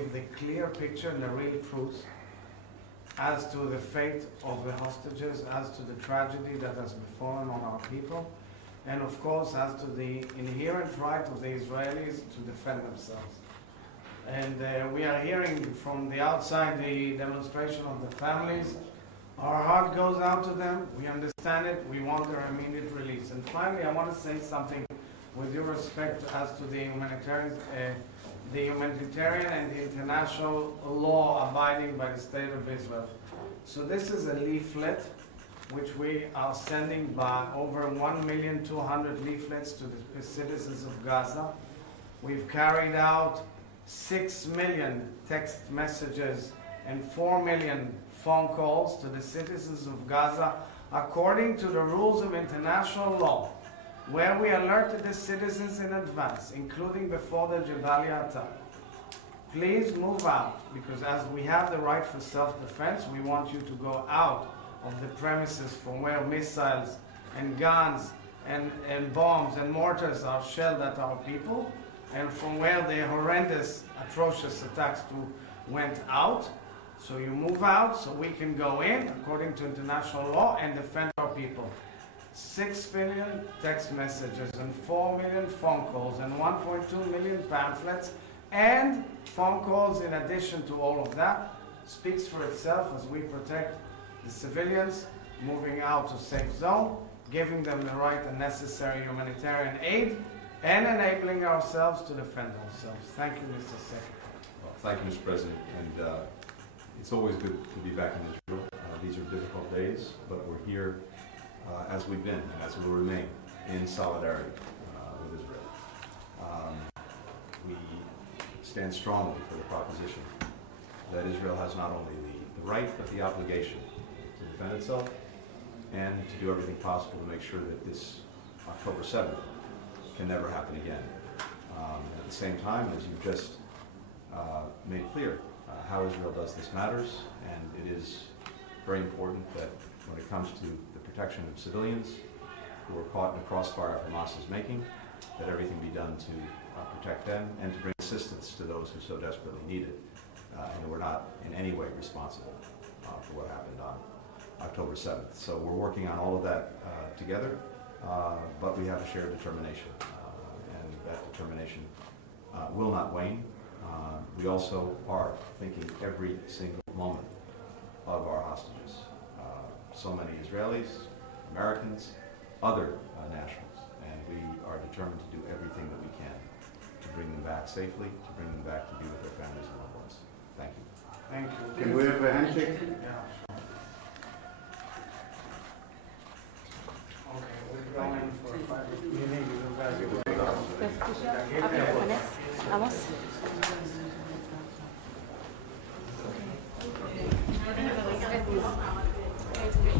give the clear picture and the real truth as to the fate of the hostages, as to the tragedy that has befallen on our people, and of course as to the inherent right of the Israelis to defend themselves. And we are hearing from the outside the demonstration of the families. Our heart goes out to them. We understand it. We want their immediate release. And finally, I want to say something with due respect as to the humanitarian and the international law abiding by the State of Israel. So this is a leaflet which we are sending by over 1,200,000 leaflets to the citizens of Gaza. We've carried out 6 million text messages and 4 million phone calls to the citizens of Gaza according to the rules of international law, where we alerted the citizens in advance, including before the Jabalia attack. Please move out, because as we have the right for self-defense, we want you to go out of the premises from where missiles and guns and bombs and mortars are shelled at our people, and from where the horrendous, atrocious attacks went out. So you move out so we can go in according to international law and defend our people. 6 million text messages and 4 million phone calls and 1.2 million pamphlets and phone calls in addition to all of that speaks for itself as we protect the civilians, moving out to safe zone, giving them the right and necessary humanitarian aid, and enabling ourselves to defend ourselves. Thank you, Mr. Secretary. Well, thank you, Mr. President. And it's always good to be back in Israel. These are difficult days, but we're here as we've been and as we will remain in solidarity with Israel. We stand strongly for the proposition that Israel has not only the right but the obligation to defend itself and to do everything possible to make sure that this October 7th can never happen again. At the same time, as you've just made clear, how Israel does this matters, and it is very important that when it comes to the protection of civilians who are caught in the crossfire Hamas is making, that everything be done to protect them and to bring assistance to those who so desperately need it. And we're not in any way responsible for what happened on October 7th. So we're working on all of that together, but we have a shared determination, and that determination will not wane. We also are thinking every single moment of our hostages. So many Israelis, Americans, other nationals, and we are determined to do everything that we can to bring them back safely, to bring them back to be with their families and loved ones. Thank you. Thank you. Can we have a handshake? Yeah. Okay, we're going for 5 minutes. ¿Puedes escuchar? Vamos.